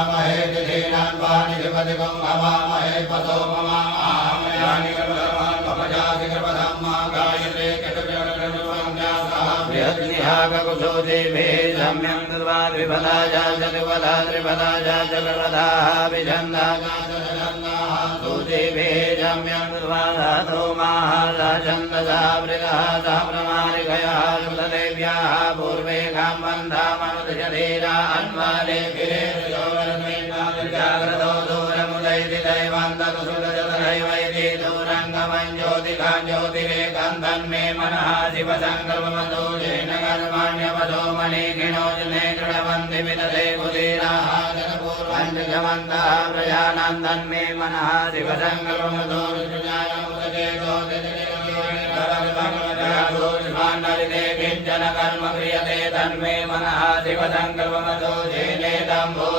हवामहे दिधीनान्वानि शिवदिगं हवामहे पदो ममामयानि कर्मधर्मान् पपजाति कर्मधर्मा गायत्रे बृहद्निहागकुशो देवे सम्यं द्वाद्विपदा जातद्विपदा त्रिपदा जातकर्मधाः विछन्दाः देवे सम्यं द्वाधातो महादाछन्दसा वृगः साप्रमाणिकया सुतदेव्याः पूर्वे कामबन्धामनुदशधीरा अन्वाले जाग्रतो दूरमुदैति दैवान्तकुसुतजतदैवैति दूरङ्गमञ्ज्योतिकां ज्योतिरेकं तन्मे मनः शिवसङ्कल्पमतो येन कर्माण्यवतो मणिखिणो जने कृणवन्ति विदधे कुलीराः जनपूर्वञ्जमन्तः प्रजानां तन्मे मनः शिवसङ्कल्पमतो किञ्चन कर्म क्रियते तन्मे मनः शिवसङ्कल्पमतो येनेदं